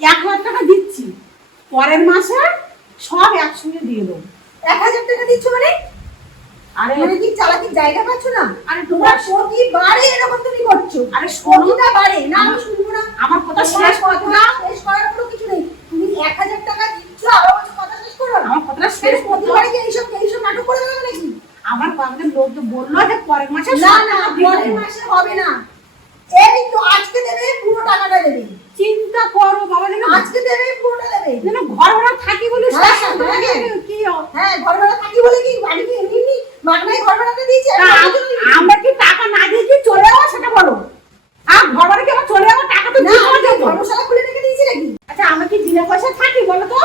1,000 টাকা দিচ্ছি, পরের মাসে সব একসঙ্গে দিয়ে দেবো। 1,000 টাকা দিচ্ছ মানে? আরে মানে কি চালাকির জায়গা পাচ্ছ না? আরে তোমার প্রতিবারে এরকম তুমি করছো। আরে শোনো, প্রতিটা বারে না, আমি শুনবো না। আমার কথা তোমার শেষ করো। কথা শেষ করার কোনো কিছু নেই। তুমি 1,000 টাকা দিচ্ছ, আবার বলছো কথা শেষ করো না। আমার কথাটা শেষ করো। প্রতিবারে কি এইসব নাটক করে দেবে নাকি? আমার বাবাদের লোক তো বললো যে পরের মাসে না সব না, টাকা দিয়ে পরের দেবো। মাসে হবে না। এই তো আজকে দেবে, পুরো টাকাটা দেবে। চিন্তা করো বাবা, যেন আজকে দেবে, পুরোটা দেবে। যেন ঘর ভাড়া থাকি বলে হ্যাঁ, সব হ্যাঁ, টাকা হ্যাঁ। দিয়ে কি হ্যাঁ, ঘর ভাড়া থাকি বলে কি আমি কি এমনি মাগনায় ঘর ভাড়াটা দিয়েছি? আমরা কি টাকা না দিয়ে কি চলে যাবো সেটা বলো। আর ঘর ভাড়া কি আমার চলে যাবো, টাকা তো না, দিয়ে আমি দেবো। ধর্মশালা খুলে রেখে দিয়েছি নাকি? আচ্ছা আমরা কি দিনে পয়সা থাকি বলো তো?